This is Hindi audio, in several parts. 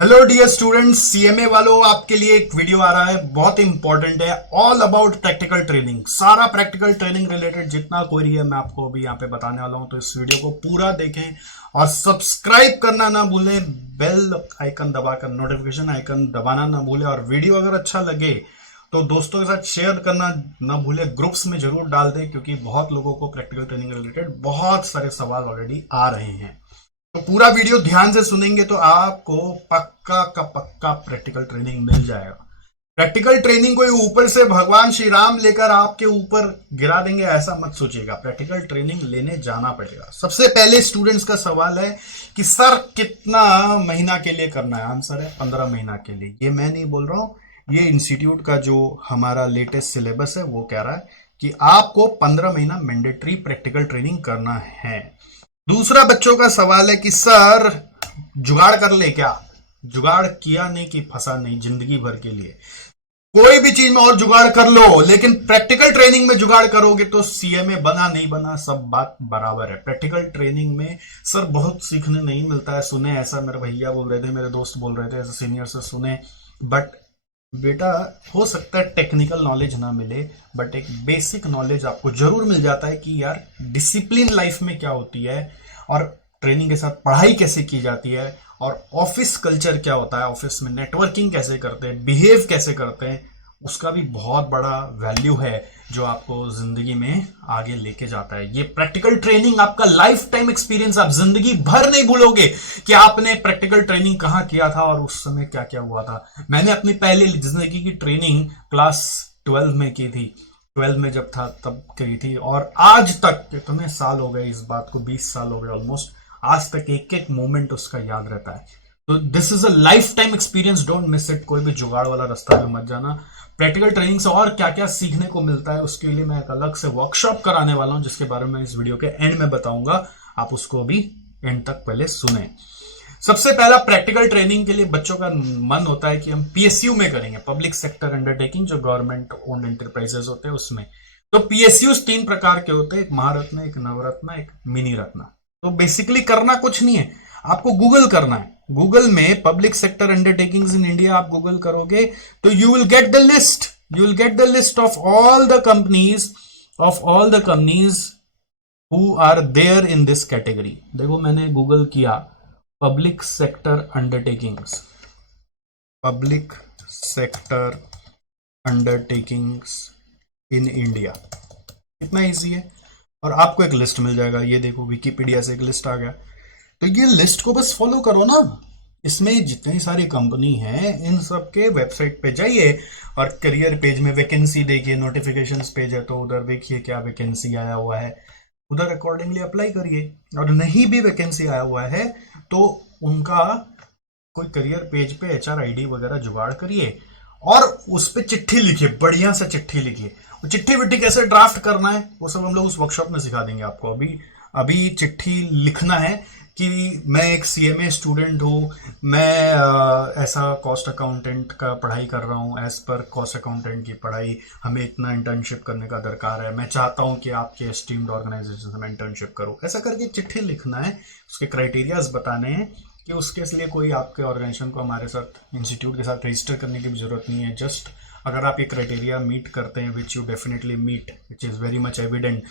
हेलो डियर स्टूडेंट्स, सीएमए वालों, आपके लिए एक वीडियो आ रहा है, बहुत इंपॉर्टेंट है। ऑल अबाउट प्रैक्टिकल ट्रेनिंग, सारा प्रैक्टिकल ट्रेनिंग रिलेटेड जितना क्वेरी है मैं आपको अभी यहाँ पे बताने वाला हूँ। तो इस वीडियो को पूरा देखें और सब्सक्राइब करना ना भूलें, बेल आइकन दबाकर नोटिफिकेशन आइकन दबाना ना भूलें। और वीडियो अगर अच्छा लगे तो दोस्तों के साथ शेयर करना ना भूलें, ग्रुप्स में जरूर डाल दें, क्योंकि बहुत लोगों को प्रैक्टिकल ट्रेनिंग रिलेटेड बहुत सारे सवाल ऑलरेडी आ रहे हैं। तो पूरा वीडियो ध्यान से सुनेंगे तो आपको पक्का का पक्का प्रैक्टिकल ट्रेनिंग मिल जाएगा। प्रैक्टिकल ट्रेनिंग कोई ऊपर से भगवान श्री राम लेकर आपके ऊपर गिरा देंगे ऐसा मत सोचिएगा। प्रैक्टिकल ट्रेनिंग लेने जाना पड़ेगा। सबसे पहले स्टूडेंट्स का सवाल है कि सर कितना महीना के लिए करना है। आंसर है 15 महीना के लिए। ये मैं नहीं बोल रहा हूं, ये इंस्टीट्यूट का जो हमारा लेटेस्ट सिलेबस है वो कह रहा है कि आपको 15 महीना मैंडेटरी प्रैक्टिकल ट्रेनिंग करना है। दूसरा बच्चों का सवाल है कि सर जुगाड़ कर ले क्या। जुगाड़ किया नहीं कि फंसा नहीं जिंदगी भर के लिए। कोई भी चीज में और जुगाड़ कर लो, लेकिन प्रैक्टिकल ट्रेनिंग में जुगाड़ करोगे तो सीएमए बना नहीं बना सब बात बराबर है। प्रैक्टिकल ट्रेनिंग में सर बहुत सीखने नहीं मिलता है, सुने ऐसा मेरे भैया बोल रहे थे, मेरे दोस्त बोल रहे थे, ऐसे सीनियर से सुने। बट बेटा, हो सकता है टेक्निकल नॉलेज ना मिले, बट एक बेसिक नॉलेज आपको जरूर मिल जाता है कि यार डिसिप्लिन लाइफ में क्या होती है, और ट्रेनिंग के साथ पढ़ाई कैसे की जाती है, और ऑफिस कल्चर क्या होता है, ऑफिस में नेटवर्किंग कैसे करते हैं, बिहेव कैसे करते हैं, उसका भी बहुत बड़ा वैल्यू है जो आपको जिंदगी में आगे लेके जाता है। ये प्रैक्टिकल ट्रेनिंग आपका लाइफ टाइम एक्सपीरियंस, आप जिंदगी भर नहीं भूलोगे कि आपने प्रैक्टिकल ट्रेनिंग कहां किया था और उस समय क्या क्या हुआ था। मैंने अपनी पहली जिंदगी की ट्रेनिंग क्लास 12 में की थी। 12 में जब था तब करी थी, और आज तक कितने साल हो गए इस बात को, 20 साल हो गए ऑलमोस्ट। आज तक एक एक मोमेंट उसका याद रहता है। तो this is a life time experience, don't miss it. कोई भी जुगाड़ वाला रास्ता में मत जाना। प्रैक्टिकल ट्रेनिंग से और क्या क्या सीखने को मिलता है उसके लिए मैं एक अलग से वर्कशॉप कराने वाला हूं, जिसके बारे में इस वीडियो के एंड में बताऊंगा। आप उसको भी एंड तक पहले सुने। सबसे पहला प्रैक्टिकल ट्रेनिंग के लिए बच्चों का मन होता है कि हम पीएसयू में करेंगे, पब्लिक सेक्टर अंडरटेकिंग, जो गवर्नमेंट ओन्ड एंटरप्राइजेस होते हैं उसमें। तो पीएसयू 3 प्रकार के होते हैं, एक महारत्न, एक नवरत्न, एक मिनी रत्न। तो बेसिकली करना कुछ नहीं है, आपको गूगल करना है। गूगल में public sector undertakings in India आप गूगल करोगे तो you will get the list, you will get the list of all the companies, who are there in this category. देखो मैंने गूगल किया public sector undertakings, public sector undertakings in India, कितना इजी है। और आपको एक लिस्ट मिल जाएगा। ये देखो विकिपीडिया से एक लिस्ट आ गया। तो ये लिस्ट को बस फॉलो करो ना। इसमें जितनी सारी कंपनी है इन सब के वेबसाइट पे जाइए और करियर पेज में वैकेंसी देखिए, नोटिफिकेशंस पेज है तो उधर देखिए क्या वैकेंसी आया हुआ है, उधर अकॉर्डिंगली अप्लाई करिए। और नहीं भी वैकेंसी आया हुआ है तो उनका कोई करियर पेज पे एचआर आईडी वगैरह जुगाड़ करिए और उस पर चिट्ठी लिखिए, बढ़िया से चिट्ठी लिखिए। वो चिट्ठी विट्ठी कैसे ड्राफ्ट करना है वो सब हम लोग उस वर्कशॉप में सिखा देंगे आपको। अभी अभी चिट्ठी लिखना है कि मैं एक सीएमए स्टूडेंट हूँ, मैं ऐसा कॉस्ट अकाउंटेंट का पढ़ाई कर रहा हूँ, एज पर कॉस्ट अकाउंटेंट की पढ़ाई हमें इतना इंटर्नशिप करने का दरकार है, मैं चाहता हूँ कि आपके एस्टीम्ड ऑर्गेनाइजेशन में इंटर्नशिप करूँ। ऐसा करके चिट्ठी लिखना है, उसके क्राइटेरियाज बताने हैं कि उसके लिए कोई आपके ऑर्गेनाइजेशन को हमारे साथ, इंस्टीट्यूट के साथ रजिस्टर करने की भी जरूरत नहीं है। जस्ट अगर आप ये क्राइटेरिया मीट करते हैं, which you definitely meet, which is very much evident,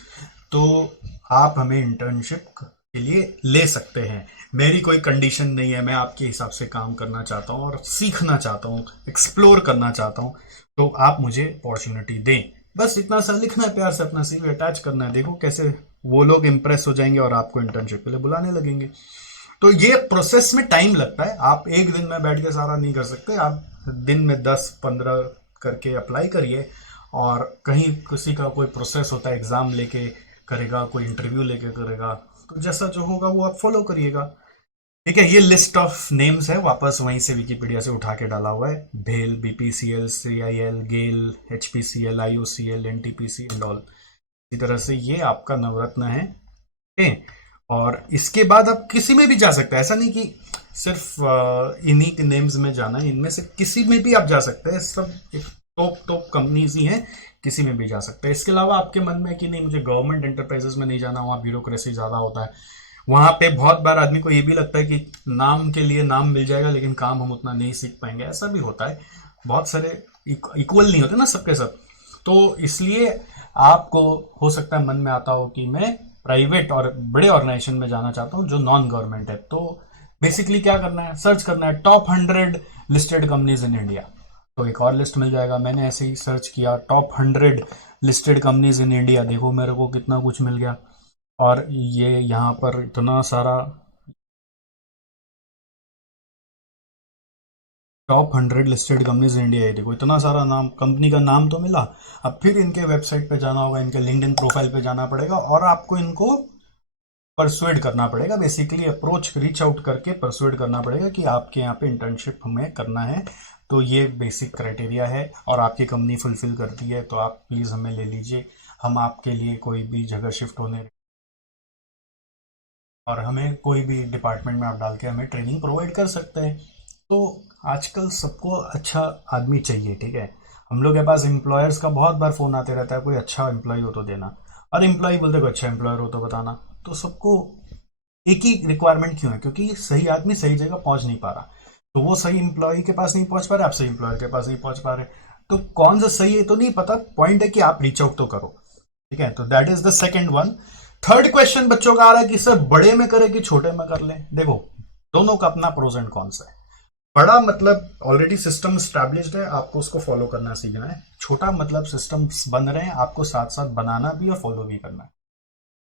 तो आप हमें इंटर्नशिप के लिए ले सकते हैं। मेरी कोई कंडीशन नहीं है, मैं आपके हिसाब से काम करना चाहता हूँ और सीखना चाहता हूँ, एक्सप्लोर करना चाहता हूँ, तो आप मुझे अपॉर्चुनिटी दें। बस इतना सा लिखना है, प्यार से अपना सीवी अटैच करना है। देखो कैसे वो लोग इंप्रेस हो जाएंगे और आपको इंटर्नशिप के लिए बुलाने लगेंगे। तो ये प्रोसेस में टाइम लगता है, आप एक दिन में बैठ के सारा नहीं कर सकते। आप दिन में 10-15 करके अप्लाई करिए, और कहीं किसी का कोई प्रोसेस होता है, एग्जाम लेके करेगा, कोई इंटरव्यू लेके करेगा, तो जैसा जो होगा वो आप फॉलो करिएगा। ठीक है, ये लिस्ट ऑफ नेम्स है, वापस वहीं से विकिपीडिया से उठा के डाला हुआ है। भेल, BPCL, CIL, GAIL, HPCL, IOCL, NTPC and all. इसी तरह से ये आपका नवरत्न है। ठीक, और इसके बाद आप किसी में भी जा सकते हैं, ऐसा नहीं कि सिर्फ इन्हीं के नेम्स में जाना है, इनमें से किसी में भी आप जा सकते हैं। सब एक टॉप टॉप कंपनीज ही हैं, किसी में भी जा सकते हैं। इसके अलावा आपके मन में कि नहीं मुझे गवर्नमेंट एंटरप्राइजेस में नहीं जाना, वहाँ ब्यूरोक्रेसी ज़्यादा होता है, वहां पे बहुत बार आदमी को ये भी लगता है कि नाम के लिए नाम मिल जाएगा लेकिन काम हम उतना नहीं सीख पाएंगे, ऐसा भी होता है। बहुत सारे इक्वल नहीं होते ना सबके सब। तो इसलिए आपको हो सकता है मन में आता हो कि मैं प्राइवेट और बड़े ऑर्गेनाइजेशन में जाना चाहता हूँ जो नॉन गवर्नमेंट है। तो बेसिकली क्या करना है, सर्च करना है top 100 listed companies in India. तो एक और लिस्ट मिल जाएगा। मैंने ऐसे ही सर्च किया top 100 listed companies in India, देखो मेरे को कितना कुछ मिल गया। और ये यहाँ पर इतना सारा top 100 listed companies in India है, देखो इतना सारा नाम, कंपनी का नाम तो मिला। अब फिर इनके वेबसाइट पे जाना होगा, इनके लिंक्डइन प्रोफाइल पे जाना पड़ेगा और आपको इनको परसुएड करना पड़ेगा, बेसिकली अप्रोच रीच आउट करके परसुएड करना पड़ेगा कि आपके यहाँ पे इंटर्नशिप हमें करना है। तो ये बेसिक क्राइटेरिया है और आपकी कंपनी फुलफिल करती है तो आप प्लीज़ हमें ले लीजिए, हम आपके लिए कोई भी जगह शिफ्ट होने और हमें कोई भी डिपार्टमेंट में आप डाल के हमें ट्रेनिंग प्रोवाइड कर सकते हैं। तो आजकल सबको अच्छा आदमी चाहिए, ठीक है। हम लोग के पास एम्प्लॉयर्स का बहुत बार फ़ोन आते रहता है, कोई अच्छा एम्प्लॉय हो तो देना, और एम्प्लॉय बोलते कोई अच्छा एम्प्लॉयर हो तो बताना। तो सबको एक ही रिक्वायरमेंट क्यों है, क्योंकि सही आदमी सही जगह पहुंच नहीं पा रहा। तो वो सही एम्प्लॉय के पास नहीं पहुंच पा रहे, आप सही एम्प्लॉयर के पास नहीं पहुंच पा रहे। तो कौन सा सही है तो नहीं पता, पॉइंट है कि आप रीच आउट तो करो, ठीक है। तो that is the second one. Third question बच्चों का आ रहा है कि सर बड़े में करे कि छोटे में कर लें। देखो दोनों का अपना प्रोज एंड कॉन्स है। बड़ा मतलब ऑलरेडी सिस्टम स्टैब्लिश्ड है, आपको उसको फॉलो करना सीखना है। छोटा मतलब सिस्टम बन रहे हैं, आपको साथ साथ बनाना भी और फॉलो भी करना है।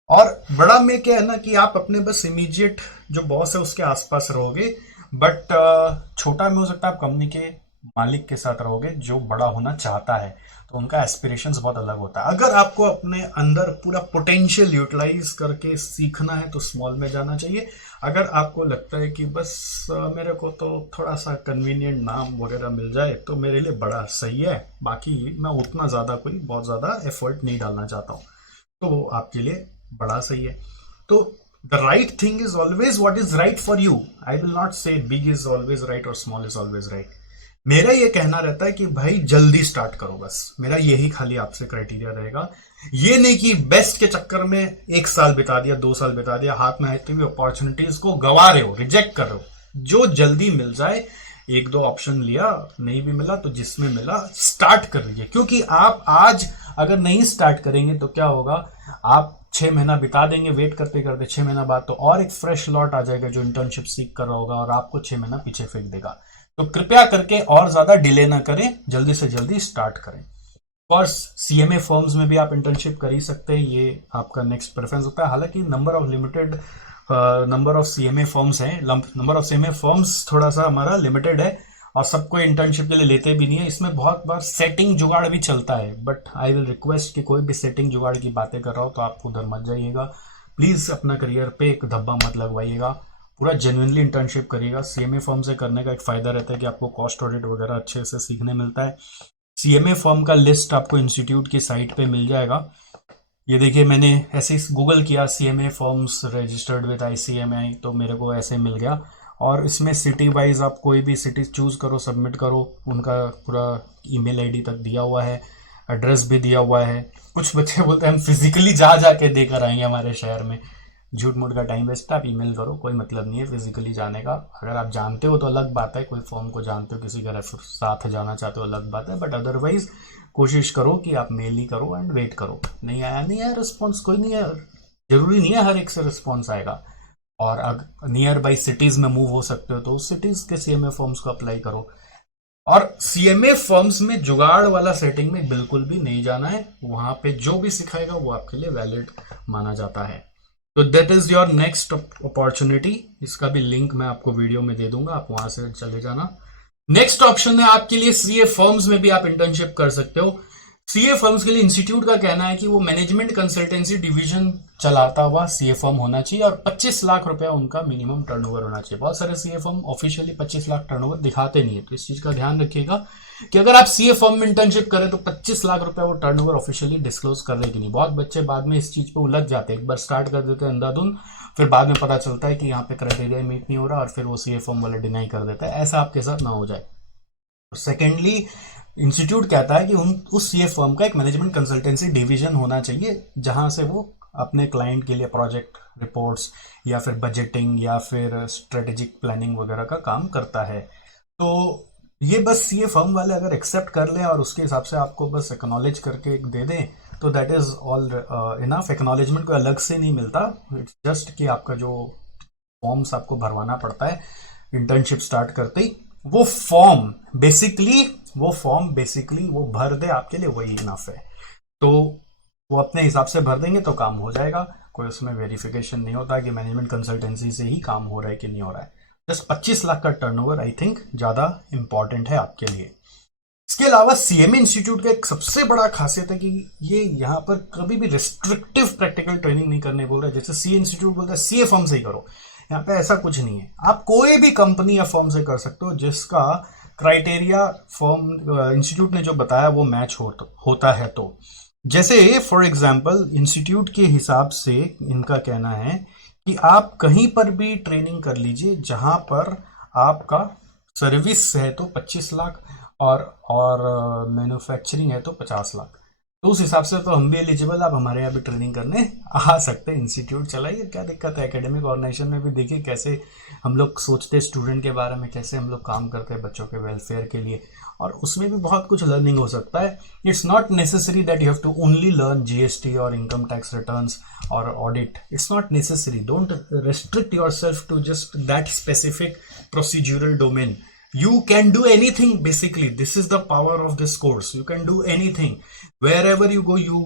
और बड़ा में क्या है ना कि आप अपने बस इमीडिएट जो बॉस है उसके आसपास रहोगे, बट छोटा में हो सकता है आप कंपनी के मालिक के साथ रहोगे जो बड़ा होना चाहता है, तो उनका एस्पिरेशंस बहुत अलग होता है। अगर आपको अपने अंदर पूरा पोटेंशियल यूटिलाइज करके सीखना है तो स्मॉल में जाना चाहिए। अगर आपको लगता है कि बस मेरे को तो थोड़ा सा कन्वीनियंट नाम वगैरह मिल जाए तो मेरे लिए बड़ा सही है, बाकी मैं उतना ज़्यादा कोई बहुत ज़्यादा एफर्ट नहीं डालना चाहता हूँ, तो आपके लिए बड़ा सही है। तो the right thing is always what is right for you. I will not से बिग इज ऑलवेज राइट और स्मॉल इज ऑलवेज राइट। मेरा ये कहना रहता है कि भाई जल्दी स्टार्ट करो, बस मेरा यही खाली आपसे क्राइटेरिया रहेगा। ये नहीं कि बेस्ट के चक्कर में 1 साल बिता दिया, 2 साल बिता दिया, हाथ में आती हुई अपॉर्चुनिटीज को गवा रहे हो, रिजेक्ट कर रहे हो। जो जल्दी मिल जाए, 1-2 ऑप्शन लिया, नहीं भी मिला तो जिसमें मिला स्टार्ट कर लीजिए। क्योंकि आप आज अगर नहीं स्टार्ट करेंगे तो क्या होगा, आप 6 महीना बिता देंगे वेट करते करते, 6 महीना बाद तो और एक फ्रेश लॉट आ जाएगा जो इंटर्नशिप सीख कर रहा होगा और आपको 6 महीना पीछे फेंक देगा। तो कृपया करके और ज्यादा डिले ना करें, जल्दी से जल्दी स्टार्ट करें। और सीएमए फर्म्स में भी आप इंटर्नशिप कर ही सकते हैं, ये आपका नेक्स्ट प्रेफरेंस होता है। हालांकि नंबर ऑफ सीएमए फर्म्स हैं, नंबर ऑफ सीएमए फर्म्स थोड़ा सा हमारा लिमिटेड है और सबको इंटर्नशिप के लिए लेते भी नहीं है। इसमें बहुत बार सेटिंग जुगाड़ भी चलता है, बट आई विल रिक्वेस्ट कि कोई भी सेटिंग जुगाड़ की बातें कर रहा हो तो आप उधर मत जाइएगा। प्लीज अपना करियर पे एक धब्बा मत लगवाइएगा, पूरा जेन्युइनली इंटर्नशिप करिएगा। सीएमए फर्म से करने का एक फायदा रहता है कि आपको कॉस्ट ऑडिट वगैरह अच्छे से सीखने मिलता है। सीएमए फर्म का लिस्ट आपको इंस्टीट्यूट की साइट पे मिल जाएगा। ये देखिए मैंने ऐसे गूगल किया CMA firms registered with ICMI, तो मेरे को ऐसे मिल गया। और इसमें सिटी वाइज आप कोई भी सिटी चूज करो, सबमिट करो, उनका पूरा ईमेल आईडी तक दिया हुआ है, एड्रेस भी दिया हुआ है। कुछ बच्चे बोलते हैं हम फिजिकली जा जाके देकर आएंगे हमारे शहर में, झूठ मूठ का टाइम वेस्ट है। आप ईमेल करो, कोई मतलब नहीं है फिजिकली जाने का। अगर आप जानते हो तो अलग बात है, कोई फॉर्म को जानते हो, किसी का साथ जाना चाहते हो अलग बात है, बट अदरवाइज कोशिश करो कि आप मेल ही करो एंड वेट करो। नहीं आया रिस्पॉन्स, कोई नहीं है, जरूरी नहीं है हर एक से रिस्पॉन्स आएगा। और अगर नियर बाई सिटीज में मूव हो सकते हो तो उस सिटीज के सीएमए फॉर्म्स को अप्लाई करो। और सीएमए फर्म्स में जुगाड़ वाला सेटिंग में बिल्कुल भी नहीं जाना है, वहां पे जो भी सिखाएगा वो आपके लिए वैलिड माना जाता है। तो that is your next opportunity. इसका भी लिंक मैं आपको वीडियो में दे दूंगा, आप वहां से चले जाना। नेक्स्ट ऑप्शन है आपके लिए सीए फर्म्स में भी आप इंटर्नशिप कर सकते हो। सीए फर्म्स के लिए इंस्टीट्यूट का कहना है कि वो मैनेजमेंट कंसल्टेंसी डिवीजन चलाता हुआ सीए फर्म होना चाहिए और 25 लाख रुपया उनका मिनिमम टर्नओवर होना चाहिए। बहुत सारे CA firm officially 25 lakh turnover दिखाते नहीं है, तो इस चीज का ध्यान रखिएगा कि अगर आप सीए फर्म में इंटर्नशिप करें तो 25 लाख रुपया वो टर्नओवर ऑफिशियली डिस्क्लोज कर रहे कि नहीं। बहुत बच्चे बाद में इस चीज पे उलझ जाते हैं, एक बार स्टार्ट कर देते हैं अंधाधुंध, फिर बाद में पता चलता है कि यहाँ पे क्राइटेरिया मीट नहीं हो रहा और फिर वो सीए फर्म वाले डिनाई कर देता है। ऐसा आपके साथ ना हो जाए। सेकेंडली इंस्टीट्यूट कहता है कि उस सीए फर्म का एक मैनेजमेंट कंसल्टेंसी डिवीजन होना चाहिए जहां से वो अपने क्लाइंट के लिए प्रोजेक्ट रिपोर्ट्स या फिर बजटिंग या फिर स्ट्रेटेजिक प्लानिंग वगैरह का काम करता है। तो ये बस ये फर्म वाले अगर एक्सेप्ट कर लें और उसके हिसाब से आपको बस एक्नॉलेज करके दे दें तो that is all enough. Acknowledgement को अलग से नहीं मिलता, इट्स जस्ट कि आपका जो फॉर्म्स आपको भरवाना पड़ता है इंटर्नशिप स्टार्ट करते ही, वो फॉर्म बेसिकली वो भर दे आपके लिए, वही इनफ है। तो वो अपने हिसाब से भर देंगे तो काम हो जाएगा। कोई उसमें वेरिफिकेशन नहीं होता कि मैनेजमेंट कंसल्टेंसी से ही काम हो रहा है कि नहीं हो रहा है। जस्ट 25 लाख का टर्नओवर आई थिंक ज़्यादा इंपॉर्टेंट है आपके लिए। इसके अलावा सीएमए इंस्टीट्यूट का एक सबसे बड़ा खासियत है कि ये यहाँ पर कभी भी रिस्ट्रिक्टिव प्रैक्टिकल ट्रेनिंग नहीं करने बोल रहा है। जैसे सीए इंस्टीट्यूट बोलता है सीए फर्म से ही करो, यहाँ पे ऐसा कुछ नहीं है। आप कोई भी कंपनी या फर्म से कर सकते हो जिसका क्राइटेरिया फर्म इंस्टीट्यूट ने जो बताया वो मैच होता है। तो जैसे फॉर एग्जांपल इंस्टीट्यूट के हिसाब से इनका कहना है कि आप कहीं पर भी ट्रेनिंग कर लीजिए जहां पर आपका सर्विस है तो 25 लाख और मैन्युफैक्चरिंग है तो 50 लाख। तो उस हिसाब से तो हम भी एलिजिबल, आप हमारे यहाँ भी ट्रेनिंग करने आ सकते हैं। इंस्टीट्यूट चलाइए, क्या दिक्कत है। एकेडमिक ऑर्गेनाइजेशन में भी देखिए कैसे हम लोग सोचते हैं स्टूडेंट के बारे में, कैसे हम लोग काम करते हैं बच्चों के वेलफेयर के लिए, और उसमें भी बहुत कुछ लर्निंग हो सकता है। It's not necessary that you have to only learn GST और इनकम टैक्स रिटर्न्स और audit. It's not necessary. Don't restrict yourself to just that specific procedural domain. You can do anything. Basically, this is the power of this course. You can do anything. Wherever you go, you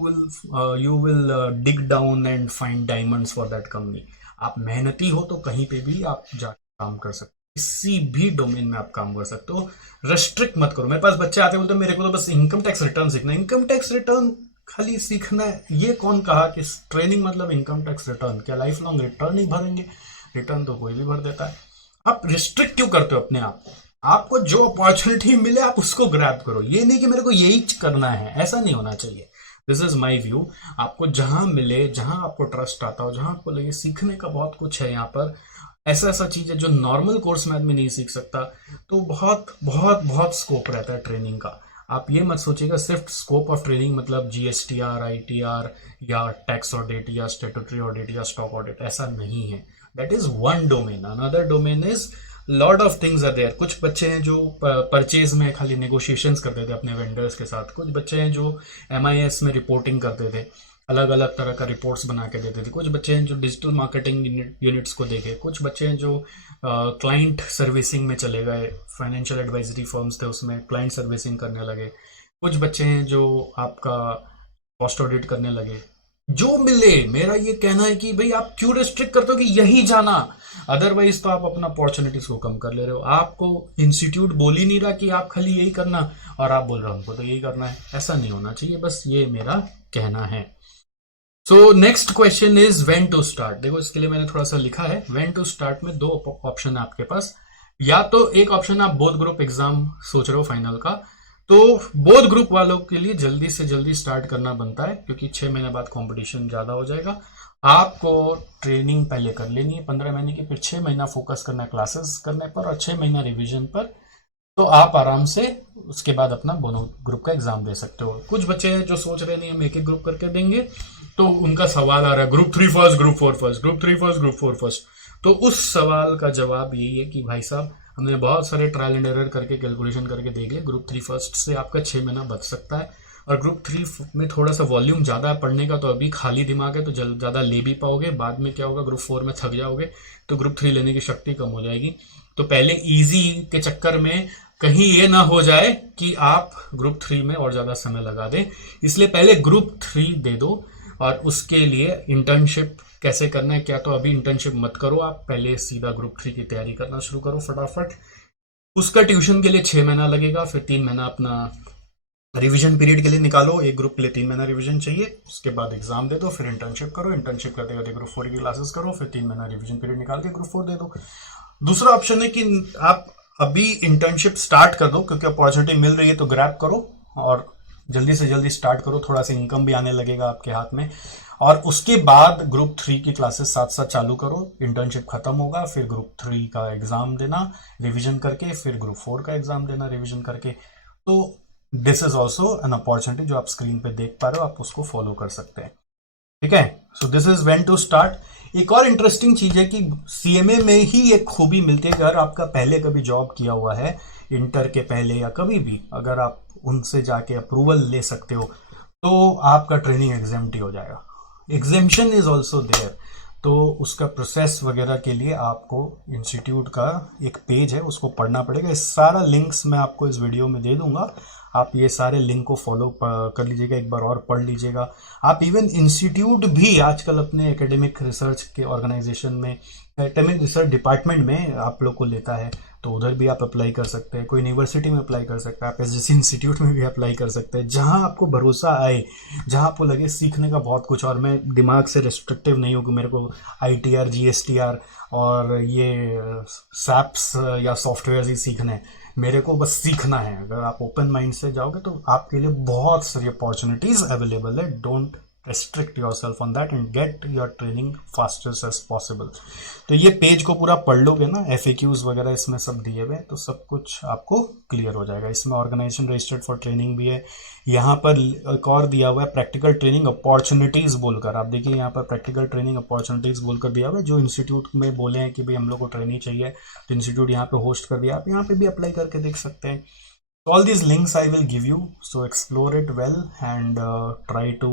will dig down and find diamonds for that company. आप मेहनती हो तो कहीं पे भी आप जाकर काम कर सकते हो, किसी भी डोमेन में आप काम कर सकते हो। रेस्ट्रिक्ट मत करो। मेरे पास बच्चे आते बोलते मेरे को तो बस इनकम टैक्स रिटर्न सीखना है। इनकम टैक्स रिटर्न खाली सीखना है? ये कौन कहा कि ट्रेनिंग मतलब इनकम टैक्स रिटर्न? क्या लाइफ लॉन्ग रिटर्न ही भरेंगे? रिटर्न तो कोई भी भर देता है। आप रिस्ट्रिक्ट क्यों करते हो अपने आप को? आपको जो अपॉर्चुनिटी मिले आप उसको ग्रैब करो। ये नहीं कि मेरे को यही करना है, ऐसा नहीं होना चाहिए। This is my view. आपको जहां मिले, जहां आपको ट्रस्ट आता हो, जहां आपको लगे सीखने का बहुत कुछ है यहाँ पर, ऐसा ऐसा चीज है जो नॉर्मल कोर्स में आदमी नहीं सीख सकता, तो बहुत बहुत बहुत स्कोप रहता है ट्रेनिंग का। आप ये मत सोचिएगा सिर्फ स्कोप ऑफ ट्रेनिंग मतलब जीएसटीआर, आईटीआर या टैक्स ऑडिट या स्टेट्यूटरी ऑडिट या स्टॉक ऑडिट, ऐसा नहीं है। That is one domain. Another domain is lot of things are there. कुछ बच्चे हैं जो परचेज में खाली नेगोशिएशंस करते थे अपने वेंडर्स के साथ। कुछ बच्चे हैं जो एमआईएस में रिपोर्टिंग करते थे, अलग अलग तरह का रिपोर्ट्स बना के देते थे। कुछ बच्चे हैं जो डिजिटल मार्केटिंग यूनिट्स को देखे। कुछ बच्चे हैं जो क्लाइंट सर्विसिंग में चले गए, फाइनेंशियल एडवाइजरी फर्म्स थे उसमें क्लाइंट सर्विसिंग करने लगे। कुछ बच्चे हैं जो आपका कॉस्ट ऑडिट करने लगे। जो मिले, मेरा ये कहना है कि भाई आप क्यों रिस्ट्रिक्ट करते हो कि यही जाना? अदरवाइज तो आप अपना अपॉर्चुनिटीज को कम कर ले रहे हो। आपको इंस्टीट्यूट बोल ही नहीं रहा कि आप खाली यही करना और आप बोल रहे हो हमको तो यही करना है। ऐसा नहीं होना चाहिए, बस ये मेरा कहना है। So next question is when to start. देखो इसके लिए मैंने थोड़ा सा लिखा है। व्हेन टू स्टार्ट में दो ऑप्शन है आपके पास। या तो एक ऑप्शन आप बोथ ग्रुप एग्जाम सोच रहे हो फाइनल का, तो बोथ ग्रुप वालों के लिए जल्दी से जल्दी स्टार्ट करना बनता है क्योंकि 6 महीने बाद कंपटीशन ज्यादा हो जाएगा। आपको ट्रेनिंग पहले कर लेनी है 15 महीने की, फिर 6 महीना फोकस करना है क्लासेस करने पर और 6 महीना रिवीजन पर। तो आप आराम से उसके बाद अपना दोनों ग्रुप का एग्जाम दे सकते हो। कुछ बच्चे हैं जो सोच रहे नहीं हम एक एक ग्रुप करके देंगे, तो उनका सवाल आ रहा है group 3 first, group 4 first, group 3 first, group 4 first. तो उस सवाल का जवाब यही है कि भाई साहब हमने बहुत सारे ट्रायल एंड एरर करके कैलकुलेशन करके देख लिया, ग्रुप 3 फर्स्ट से आपका 6 महीना बच सकता है। और ग्रुप 3 में थोड़ा सा वॉल्यूम ज्यादा है पढ़ने का, तो अभी खाली दिमाग है तो ज्यादा ले भी पाओगे। बाद में क्या होगा, ग्रुप 4 में थक जाओगे तो ग्रुप 3 लेने की शक्ति कम हो जाएगी। तो पहले इजी के चक्कर में कहीं ये ना हो जाए कि आप ग्रुप 3 में और ज्यादा समय लगा दें, इसलिए पहले ग्रुप 3 दे दो। और उसके लिए इंटर्नशिप कैसे करना है, क्या तो अभी इंटर्नशिप मत करो, आप पहले सीधा ग्रुप 3 की तैयारी करना शुरू करो फटाफट। उसका ट्यूशन के लिए 6 महीना लगेगा, फिर 3 महीना अपना रिवीजन पीरियड के लिए निकालो। एक ग्रुप के लिए 3 महीना रिवीजन चाहिए, उसके बाद एग्जाम दे दो, फिर इंटर्नशिप करो। इंटर्नशिप करते करते ग्रुप 4 की क्लासेस करो, फिर 3 महीना रिवीजन पीरियड निकाल के ग्रुप 4 दे दो। दूसरा ऑप्शन है कि आप अभी इंटर्नशिप स्टार्ट कर दो क्योंकि अपॉर्चुनिटी मिल रही है तो ग्रैब करो और जल्दी से जल्दी स्टार्ट करो, थोड़ा सा इनकम भी आने लगेगा आपके हाथ में। और उसके बाद ग्रुप 3 की क्लासेस साथ साथ चालू करो। इंटर्नशिप खत्म होगा, फिर ग्रुप 3 का एग्जाम देना रिवीजन करके, फिर ग्रुप 4 का एग्जाम देना रिवीजन करके। तो this is also an opportunity जो आप स्क्रीन पे देख पा रहे हो, आप उसको फॉलो कर सकते हैं। ठीक है। So this is when to start. एक और इंटरेस्टिंग चीज है कि सीएमए में ही एक खूबी मिलती है, अगर आपका पहले कभी जॉब किया हुआ है इंटर के पहले या कभी भी, अगर आप उनसे जाके अप्रूवल ले सकते हो तो आपका ट्रेनिंग एग्जेम्प्टी हो जाएगा। Exemption is also there. तो उसका प्रोसेस वगैरह के लिए आपको इंस्टीट्यूट का एक पेज है उसको पढ़ना पड़ेगा। इस सारा लिंक्स मैं आपको इस वीडियो में दे दूंगा, आप ये सारे लिंक को फॉलो कर लीजिएगा, एक बार और पढ़ लीजिएगा। आप इवन इंस्टीट्यूट भी आजकल अपने एकेडमिक रिसर्च के ऑर्गेनाइजेशन में, एकेडमिक रिसर्च डिपार्टमेंट में आप लोग को लेता है, तो उधर भी आप अप्लाई कर सकते हैं। कोई यूनिवर्सिटी में अप्लाई कर सकते हैं, आप एसजीसी इंस्टीट्यूट में भी अप्लाई कर सकते हैं, जहां आपको भरोसा आए, जहां आपको लगे सीखने का बहुत कुछ। और मैं दिमाग से रिस्ट्रिक्टिव नहीं हूँ कि मेरे को आईटीआर, जीएसटीआर और ये सैप्स या सॉफ्टवेयर ही सीखने हैं, मेरे को बस सीखना है। अगर आप ओपन माइंड से जाओगे तो आपके लिए बहुत सारी अपॉर्चुनिटीज अवेलेबल है। Don't restrict yourself on that and get your training fastest as possible। तो ये पेज को पूरा पढ़ लोगे ना, FAQs वगैरह इसमें सब दिए हुए, तो सब कुछ आपको क्लियर हो जाएगा। इसमें ऑर्गेनाइजेशन रजिस्टर्ड फॉर ट्रेनिंग भी है। यहाँ पर एक और दिया हुआ है प्रैक्टिकल ट्रेनिंग अपॉर्चुनिटीज बोलकर। आप देखिए यहाँ पर प्रैक्टिकल ट्रेनिंग अपॉर्चुनिटीज बोलकर दिया हुआ है। जो इंस्टीट्यूट में बोले हैं कि भाई हम लोग को ट्रेनिंग चाहिए, तो इंस्टीट्यूट यहाँ पे होस्ट कर दिया, आप यहाँ पे भी अप्लाई करके देख सकते हैं। All these links I will give you, so explore it well and try to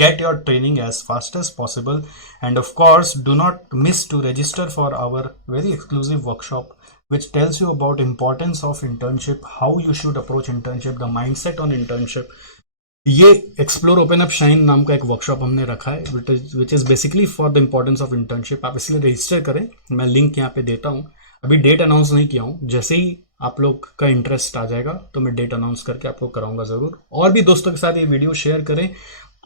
get your training as fast as possible. And of course, do not miss to register for our very exclusive workshop, which tells you about importance of internship, how you should approach internship, the mindset on internship. ये एक्सप्लोर ओपन अप शाइन नाम का एक वर्कशॉप हमने रखा है, which is basically for the importance of internship. आप इसलिए रजिस्टर करें, मैं लिंक यहाँ पे देता हूँ। अभी डेट अनाउंस नहीं किया हूँ, जैसे ही आप लोग का इंटरेस्ट आ जाएगा तो मैं डेट अनाउंस करके आपको कराऊंगा ज़रूर। और भी दोस्तों के साथ ये वीडियो शेयर करें,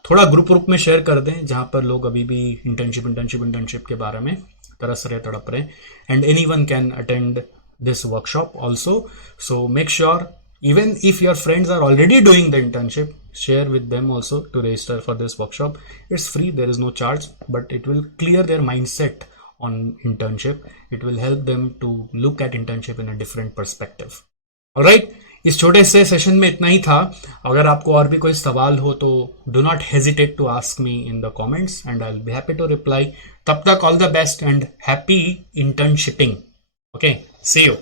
थोड़ा ग्रुप में शेयर कर दें, जहाँ पर लोग अभी भी इंटर्नशिप के बारे में तरस रहे, तड़प रहे। And any one can attend this workshop also, so make sure even if your friends are already doing the internship, share with them also to register for this workshop. It's free, there is no charge, but it will clear their mindset on internship. It will help them to look at internship in a different perspective. Alright, इस छोटे से सेशन में इतना ही था। अगर आपको और भी कोई सवाल हो तो do not hesitate to ask me in the comments and I'll be happy to reply. तब तक all the best and happy internshipping. Okay, see you.